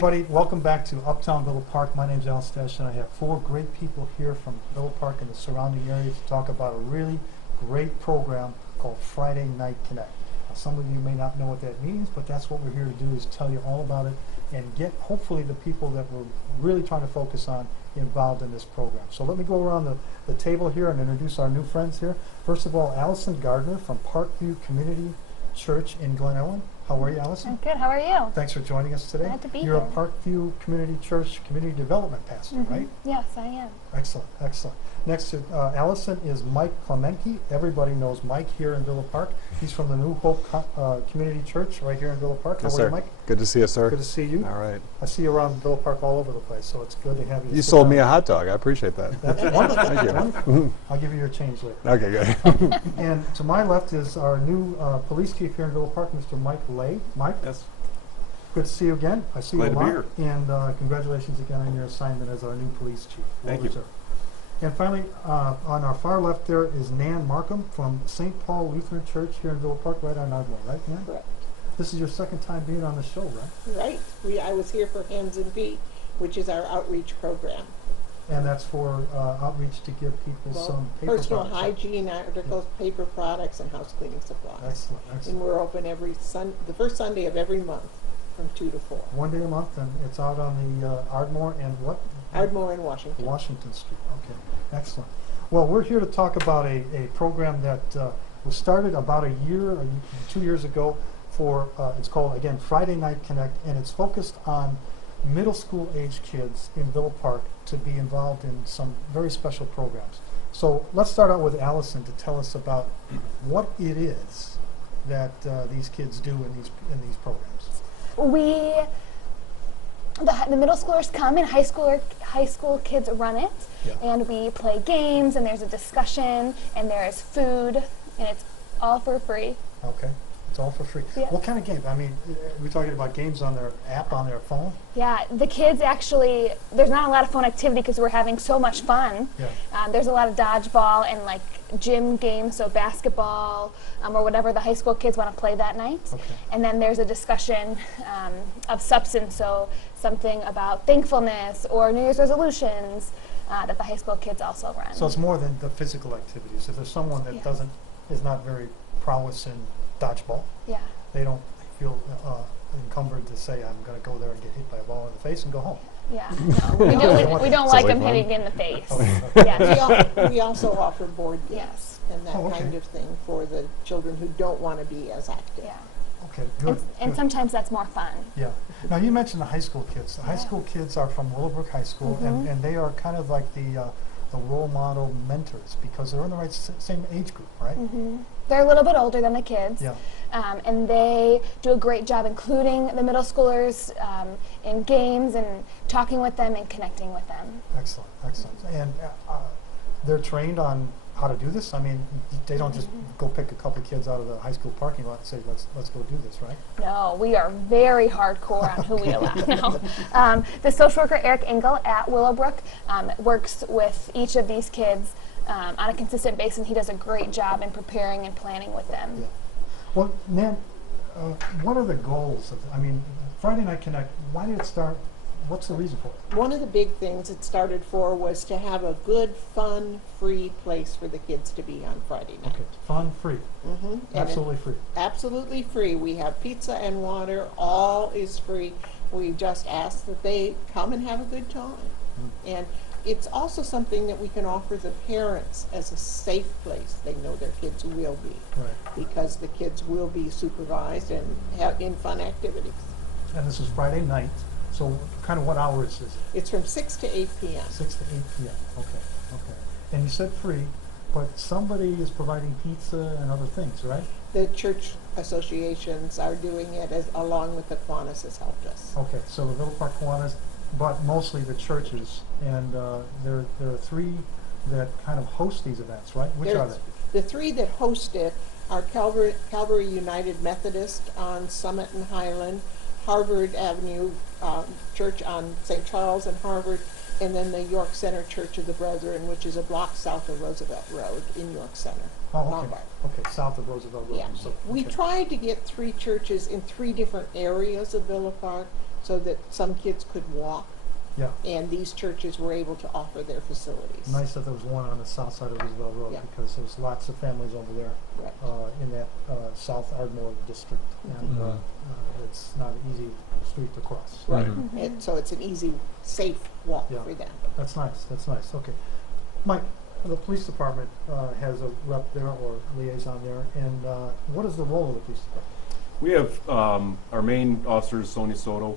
everybody, welcome back to UpTown Villa Park. My name is Alison Stasch, and I have 4 great people here from Villa Park and the surrounding area to talk about a really great program called Friday Night Connect. Now, some of you may not know what that means, but that's what we're here to do, is tell you all about it and get, hopefully, the people that we're really trying to focus on involved in this program. So let me go around the table here and introduce our new friends here. First of all, Alison Gardiner from Parkview Community Church in Glen Ellen. How are you, Alison? I'm good. How are you? Thanks for joining us today. Glad to be You're here. a Parkview Community Church Community Development Pastor, right? Yes, I am. Excellent, excellent. Next to Allison is Mike Klamecki. Everybody knows Mike here in Villa Park. He's from the New Hope Community Church right here in Villa Park. Yes, How are you, sir. Mike? Good to see you, sir. Good to see you. All right. I see you around Villa Park all over the place, so it's good to have you. You sit sold down. me a hot dog. I appreciate that. That's wonderful. Thank you. Wonderful. I'll give you your change later. Okay, good. And to my left is our new police chief here in Villa Park, Mr. Mike Lay. Mike? Yes. Good to see you again. I see Glad you a to be lot. And congratulations again on your assignment as our new police chief. Thank Well you. deserved. And finally, on our far left there is Nan Markham from St. Paul Lutheran Church here in Villa Park, right on Ardmore, right, Nan? Correct. This is your second time being on the show, right? Right. I was here for Hands and Feet, which is our outreach program. And that's for outreach to give people some paper Personal products, right? hygiene articles, paper products, and house cleaning supplies. Excellent, And excellent. we're open the first Sunday of every month from 2 to 4. One day a month, and it's out on the Ardmore and what? Ardmore in Washington. Washington Street. Okay, excellent. Well, we're here to talk about a program that was started about a year or 2 years ago for, it's called, again, Friday Night Connect, and it's focused on middle school age kids in Villa Park to be involved in some very special programs. So let's start out with Allison to tell us about what it is that these kids do in these programs. The middle schoolers come and high school kids run it, Yeah. and we play games, and there's a discussion, and there is food, and it's all for free. Okay, it's all for free. Yeah. What kind of game? I mean, we're talking about games on their app, on their phone? Yeah, the kids actually, there's not a lot of phone activity because we're having so much fun. Yeah. There's a lot of dodgeball and like gym games, so basketball or whatever the high school kids want to play that night. Okay. And then there's a discussion of substance, so something about thankfulness or New Year's resolutions that the high school kids also run. So it's more than the physical activities. If there's someone that Yeah. is not very prowess in dodgeball, Yeah. they don't feel encumbered to say, I'm going to go there and get hit by a ball in the face and go home. Yeah, no, we don't Sounds like like them fun. hitting in the face. Okay. Yeah. We also offer board games Yes. and that Oh, okay. kind of thing for the children who don't want to be as active. Yeah. Okay, good. And good. sometimes that's more fun. Yeah. Now, you mentioned the high school kids. The high school kids are from Willowbrook High School, Mm-hmm. and they are kind of like the role model mentors because they're in the right same age group, right? They're a little bit older than the kids. Yeah. And they do a great job including the middle schoolers in games and talking with them and connecting with them. Excellent, excellent. And they're trained on how to do this? I mean, they don't just go pick a couple kids out of the high school parking lot and say, let's go do this, right? No, we are very hardcore on who we allow now. The social worker, Eric Engel at Willowbrook, works with each of these kids on a consistent basis. He does a great job in preparing and planning with them. Yeah. Well, Nan, what are the goals of, Friday Night Connect, why did it start? What's the reason for it? One of the big things it started for was to have a good, fun, free place for the kids to be on Friday night. Okay, fun, free, And absolutely free. Absolutely free. We have pizza and water. All is free. We just ask that they come and have a good time. And it's also something that we can offer the parents as a safe place. They know their kids will be. Right. Because the kids will be supervised and have in fun activities. And this is Friday night, so kind of what hours is it? It's from 6 to 8 p.m. 6 to 8 p.m. Okay, okay. And you said free, but somebody is providing pizza and other things, right? The church associations are doing it along with the Kiwanis has helped us. Okay, so the Villa Park Kiwanis, but mostly the churches, and there are 3 that kind of host these events, right? Which are There's they? The 3 that host it are Calvary United Methodist on Summit and Highland, Harvard Avenue Church on St. Charles and Harvard, and then the York Center Church of the Brethren, which is a block south of Roosevelt Road in York Center, Oh, okay. Lombard. Okay, south of Roosevelt Road. Yeah. So, We okay. tried to get 3 churches in 3 different areas of Villa Park so that some kids could walk, Yeah. and these churches were able to offer their facilities. Nice that there was one on the south side of Roosevelt Road, Yeah. because there's lots of families over there Right. in that South Ardmore district, and Mhm. it's not an easy street to cross. Right, Mhm. and so it's an easy, safe walk Yeah. for them. That's nice, that's nice, okay. Mike, the police department has a rep there or liaison there, and what is the role of the police department? We have our main officer is Sonia Soto,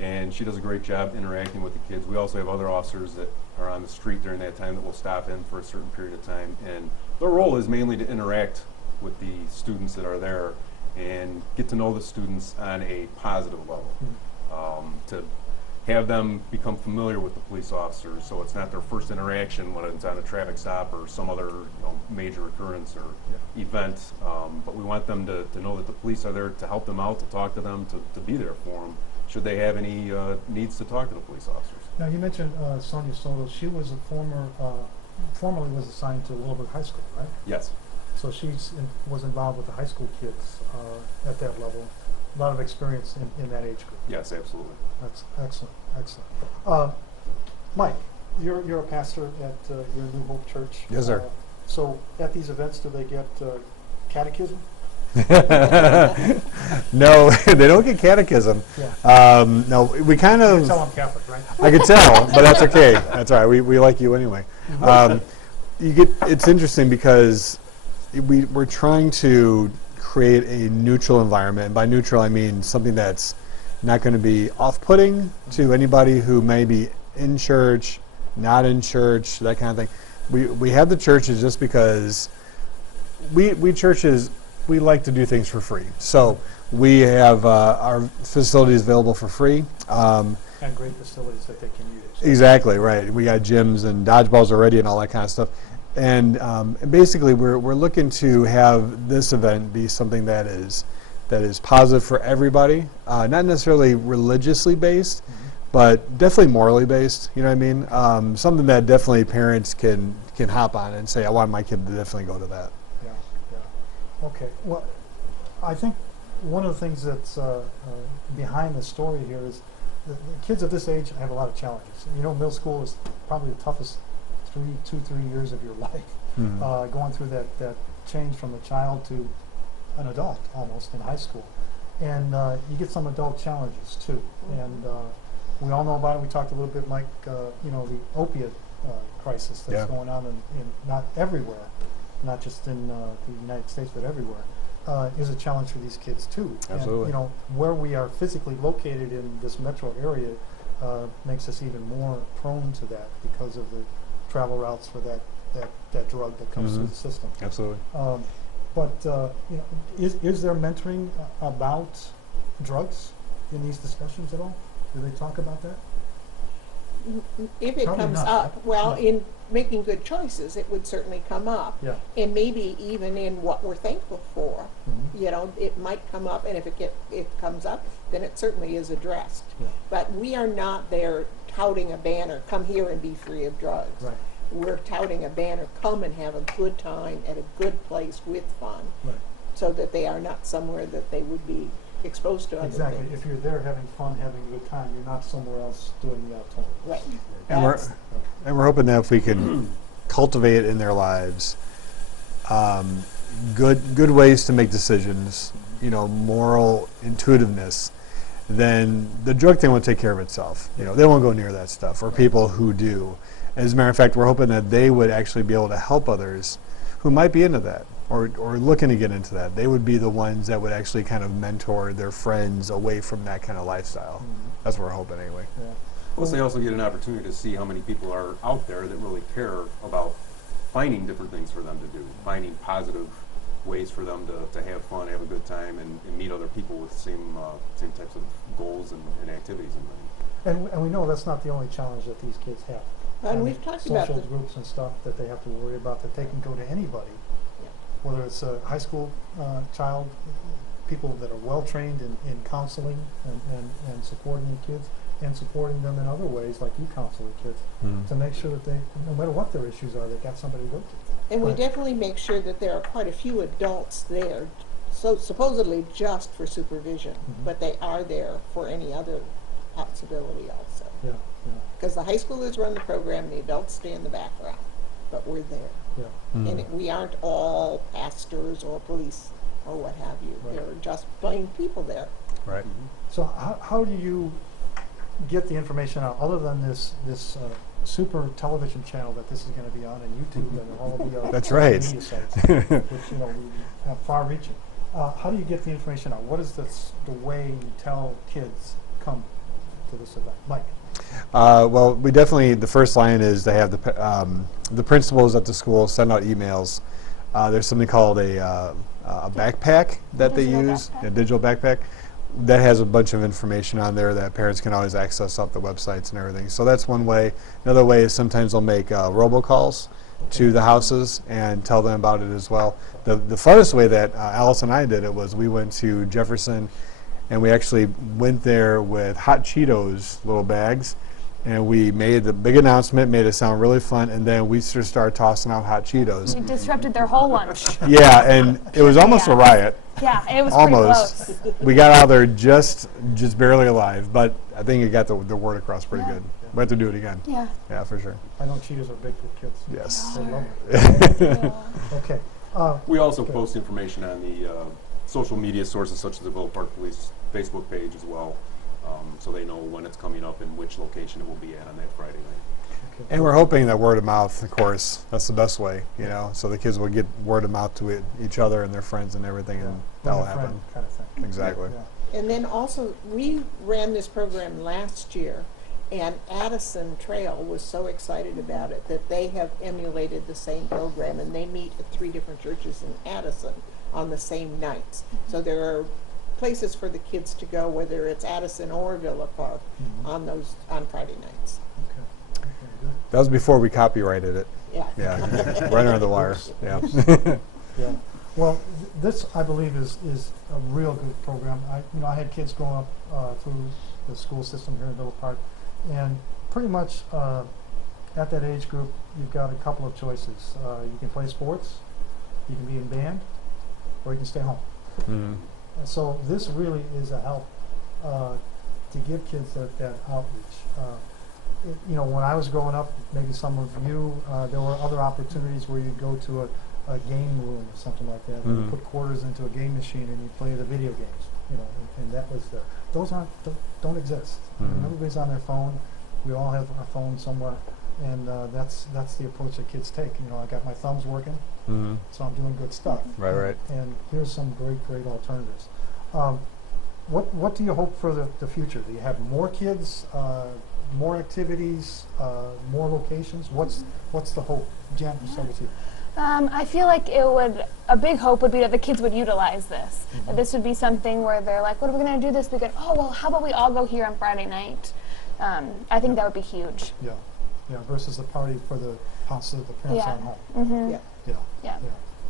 and she does a great job interacting with the kids. We also have other officers that are on the street during that time that will stop in for a certain period of time, and their role is mainly to interact with the students that are there and get to know the students on a positive level. To have them become familiar with the police officers, so it's not their first interaction when it's on a traffic stop or some other major occurrence or event. But we want them to know that the police are there to help them out, to talk to them, to be there for them, should they have any needs to talk to the police officers. Now, you mentioned Sonia Soto. She was a formerly was assigned to Willowbrook High School, right? Yes. So was involved with the high school kids at that level. A lot of experience in that age group. Yes, absolutely. That's excellent, excellent. Mike, you're a pastor at your New Hope Church. Yes, sir. So at these events, do they get catechism? No, they don't get catechism. Yeah. No, we kind You of. can tell I'm Catholic, right? I could tell, but that's okay. That's all right. We like you anyway. It's interesting because we're trying to create a neutral environment. And by neutral, I mean something that's not going to be off-putting to anybody who may be in church, not in church, that kind of thing. We have the churches just because we churches, we like to do things for free. So we have our facilities available for free. And great facilities that they can use. Exactly, right. We got gyms and dodgeballs already and all that kind of stuff. And basically, we're looking to have this event be something that is positive for everybody, not necessarily religiously based, but definitely morally based. You know what I mean? Something that definitely parents can hop on and say, I want my kid to definitely go to that. Yeah, yeah. Okay. Well, I think one of the things that's behind the story here is the kids of this age have a lot of challenges. You know, middle school is probably the toughest 3 years of your life, going through that change from a child to an adult almost in high school. And you get some adult challenges too. And we all know about it. We talked a little bit, Mike, the opiate crisis that's going on in not everywhere, not just in the United States, but everywhere, is a challenge for these kids too. Absolutely. And, where we are physically located in this metro area makes us even more prone to that because of the travel routes for that drug that comes through the system. Absolutely. But is there mentoring about drugs in these discussions at all? Do they talk about that? If it Probably comes not, up, right? well, Yeah. in making good choices, it would certainly come up. Yeah. And maybe even in what we're thankful for, Mhm. it might come up, and if it comes up, then it certainly is addressed. Yeah. But we are not there touting a banner, come here and be free of drugs. Right. We're touting a banner, come and have a good time at a good place with fun, Right. so that they are not somewhere that they would be exposed to other Exactly. things. If you're there having fun, having a good time, you're not somewhere else doing the out Right. And we're, That's- and we're hoping that if we can cultivate in their lives good ways to make decisions, moral intuitiveness, then the drug thing will take care of itself. They won't go near that stuff, or people who do. As a matter of fact, we're hoping that they would actually be able to help others who might be into that or looking to get into that. They would be the ones that would actually kind of mentor their friends away from that kind of lifestyle. That's what we're hoping anyway. Yeah. Plus, they also get an opportunity to see how many people are out there that really care about finding different things for them to do, finding positive ways for them to have fun, have a good time, and meet other people with same types of goals and activities in mind. And we know that's not the only challenge that these kids have. And we've talked about social the- groups and stuff that they have to worry about, that they can go to anybody, whether it's a high school child, people that are well trained in counseling and supporting the kids, and supporting them in other ways, like you counsel the kids, to make sure that they, no matter what their issues are, they got somebody to go to. And we Right. definitely make sure that there are quite a few adults there, so supposedly just for supervision, but they are there for any other possibility also. Yeah, yeah, Because the high schoolers run the program, the adults stay in the background, but we're there. yeah. And we aren't all pastors or police or what have you. Right. They're just plain people there. Right. So how do you get the information out, other than this super television channel that this is going to be on, and YouTube and all of the other That's right. media sites, which we have far-reaching? How do you get the information out? What is the way you tell kids come to this event? Mike? Well, we definitely, the first line is they have the principals at the school send out emails. There's something called a backpack that they Digital use, backpack. a digital backpack, that has a bunch of information on there that parents can always access off the websites and everything. So that's one way. Another way is sometimes they'll make robocalls to the houses and tell them about it as well. The farthest way that Alice and I did it was we went to Jefferson, and we actually went there with hot Cheetos little bags, and we made the big announcement, made it sound really fun, and then we just started tossing out hot Cheetos. We disrupted their whole lunch. Yeah, and it was almost a Yeah. riot. Yeah, it was Almost. pretty close. We got out there just barely alive, but I think it got the word across pretty Yeah. good. We have to do it again. Yeah. Yeah, for sure. I know Cheetos are big for kids. Yes. They love it. Yeah. Okay. We also Okay. post information on the social media sources such as the Villa Park Police Facebook page as well, so they know when it's coming up and which location it will be at on that Friday night. Okay. And we're hoping that word of mouth, of course, that's the best way, so the kids will get word of mouth to each other and their friends and everything, and that'll Bring a friend happen. kind of thing. Exactly. Yeah. And then also, we ran this program last year, and Addison Trail was so excited about it that they have emulated the same program, and they meet at 3 different churches in Addison on the same nights. So there are places for the kids to go, whether it's Addison or Villa Park, Mhm. on Friday nights. Okay. Okay, good. That was before we copyrighted it. Yeah. Yeah, right under the wire. Yeah. Yeah. Well, this, I believe, is a real good program. I had kids growing up through the school system here in Villa Park, and pretty much at that age group, you've got a couple of choices. You can play sports, you can be in band, or you can stay home. Mm. And so this really is a help to give kids that outreach. When I was growing up, maybe some of you, there were other opportunities where you'd go to a game room or something like that, and you Mhm. put quarters into a game machine and you play the video games. And that was those don't exist. Mhm. Everybody's on their phone. We all have our phone somewhere, and that's the approach that kids take. I got my thumbs working, Mm. so I'm doing good stuff. Right. And here's some great alternatives. What do you hope for the future? Do you have more kids, more activities, more locations? What's the hope? Jen, we'll start with you. I feel like a big hope would be that the kids would utilize this. That this would be something where they're like, what are we going to do this weekend? Oh, well, how about we all go here on Friday night? I think that would be huge. Yeah. Versus the party for the parents Yeah. on home. Mm-hmm. Yeah. Yeah.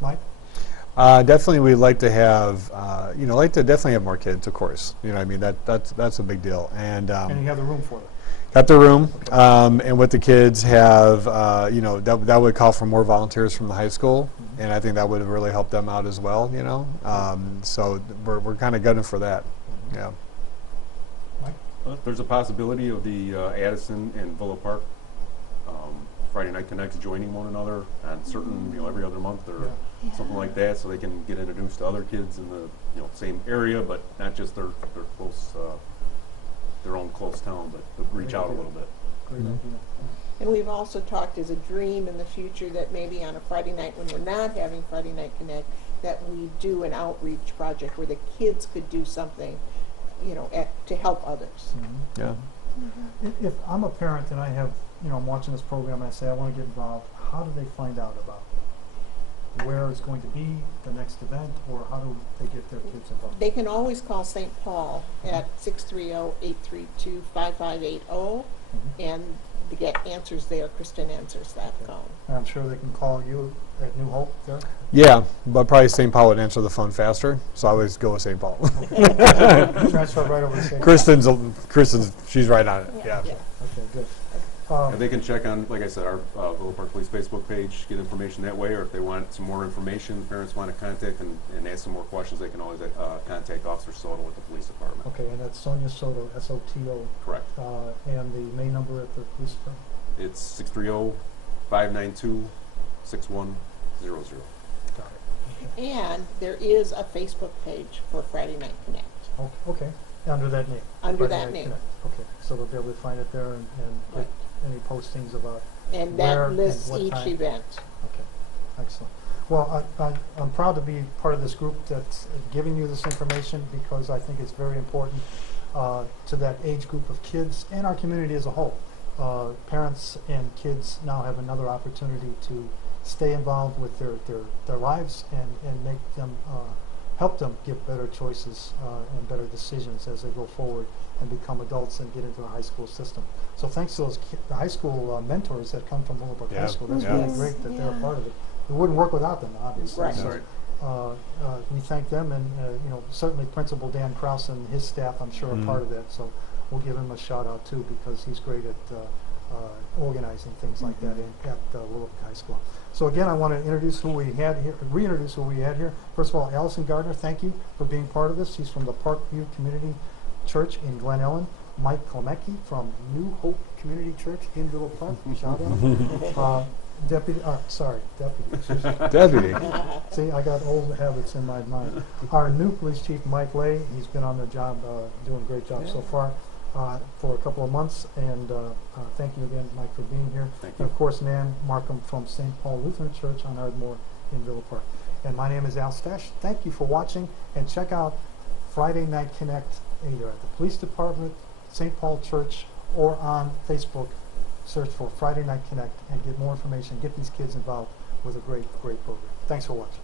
Mike? Definitely, we'd like to have, definitely have more kids, of course. I mean, that's a big deal. And And you have the room for it. got the room, Okay. and with the kids have, that would call for more volunteers from the high school, and I think that would really help them out as well. So we're kind of gunning for that. Mhm. Yeah. There's a possibility of the Addison and Villa Park Friday Night Connects joining one another on certain, every other month or Yeah. something like that, so they can get introduced to other kids in the same area, but not just their close, their own close town, but reach out a little bit. Great Mhm. idea. And we've also talked as a dream in the future that maybe on a Friday night when we're not having Friday Night Connect, that we do an outreach project where the kids could do something, to help others. Mhm. Yeah. If I'm a parent and I'm watching this program and I say I want to get involved, how do they find out about where it's going to be, the next event, or how do they get their kids involved? They can always call St. Paul at 630-832-5580, Mhm. and to get answers there, Kristen answers that Okay. phone. And I'm sure they can call you at New Hope there. Yeah, but probably St. Paul would answer the phone faster, so I always go with St. Paul. Transfer right over to St. Kristen's, she's right on it. Yeah. Yeah. Okay, good. And they can check on, like I said, our Villa Park Police Facebook page, get information that way, or if they want some more information, the parents want to contact and ask some more questions, they can always contact Officer Soto with the police department. Okay, and that's Sonia Soto, S-O-T-O. Correct. And the main number at the police department? It's 630-592-6100. Got it. And there is a Facebook page for Friday Night Connect. Oh, okay, under that name? Under Friday that Night name. Connect. Okay, so they'll be able to find it there and get Right. any postings about, And Where that and lists what each time? event. okay, excellent. Well, I'm proud to be part of this group that's giving you this information because I think it's very important to that age group of kids and our community as a whole. Parents and kids now have another opportunity to stay involved with their lives and make them, help them give better choices and better decisions as they go forward and become adults and get into the high school system. So thanks to those the high school mentors that come from Willowbrook High Yeah. School. That's Yeah. really great that they're a Yeah. part of it. It wouldn't work without them, obviously. Right. So, we thank them, and certainly Principal Dan Krause and his staff, I'm sure, are part of that. So we'll give him a shout out too because he's great at organizing things like that at Willowbrook High School. So again, I want to introduce who we had here, reintroduce who we had here. First of all, Alison Gardiner, thank you for being part of this. She's from the Parkview Community Church in Glen Ellen. Mike Klamecki from New Hope Community Church in Villa Park. Shout out. Deputy. Deputy. See, I got old habits in my mind. Our new police chief, Mike Lay, he's been on the job, doing a great job so far for a couple of months. And thank you again, Mike, for being here. Thank And you. of course, Nan Markham from St. Paul Lutheran Church on Ardmore in Villa Park. And my name is Al Stasch. Thank you for watching, and check out Friday Night Connect either at the police department, St. Paul Church, or on Facebook. Search for Friday Night Connect and get more information. Get these kids involved with a great, great program. Thanks for watching.